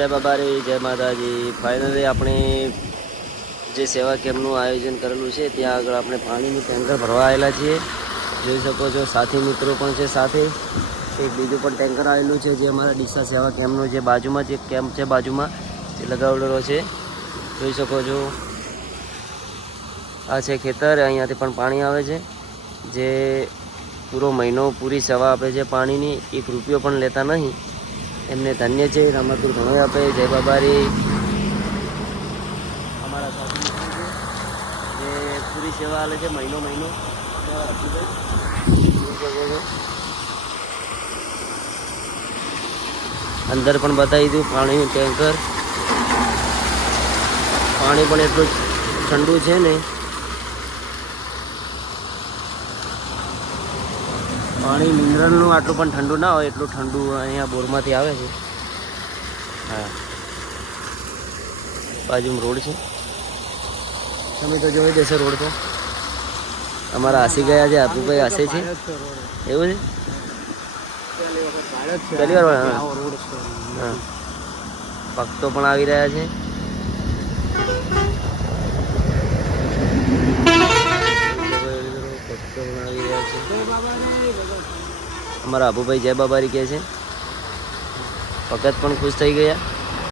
જય બાબારી જય માતાજી। ફાઇનલી આપણે જે સેવા કેમ્પનું આયોજન કરેલું છે ત્યાં આગળ આપણે પાણીનું ટેન્કર ભરવા આવેલા છીએ। જોઈ શકો છો સાથી મિત્રો પણ છે, સાથે એક બીજું પણ ટેન્કર આવેલું છે જે અમારા ડીસા સેવા કેમ્પનું જે બાજુમાં જ એક કેમ્પ છે, બાજુમાં જે લગાવેલો છે। જોઈ શકો છો આ છે ખેતર, અહીંયાથી પણ પાણી આવે છે જે પૂરો મહિનો પૂરી સેવા આપે છે પાણીની, 1 રૂપિયો પણ લેતા નહીં। એમને ધન્ય છે, રામાપીર ઘણો આપે। જય બાબારી। અમારા સાથી જે પૂરી સેવા આલે છે મહિનો અંદર પણ બતાવી દઉં પાણીનું ટેન્કર। પાણી પણ એટલું ઠંડુ છે ને, પાણી મિનરલનું આટલું પણ ઠંડુ ના હોય, એટલું ઠંડુ અહીંયા બોરમાંથી આવે છે। હા, બાજુમાં રોડ છે, તમે તો જોઈ દેશો રોડ તો। અમારા આસી ગયા છે, આપુભાઈ આસે છે, એવું છે પહેલી વાર। હા, ભક્તો પણ આવી રહ્યા છે। અમારા આબુભાઈ જય બાબારી કહે છે, ભગત પણ ખુશ થઈ ગયા।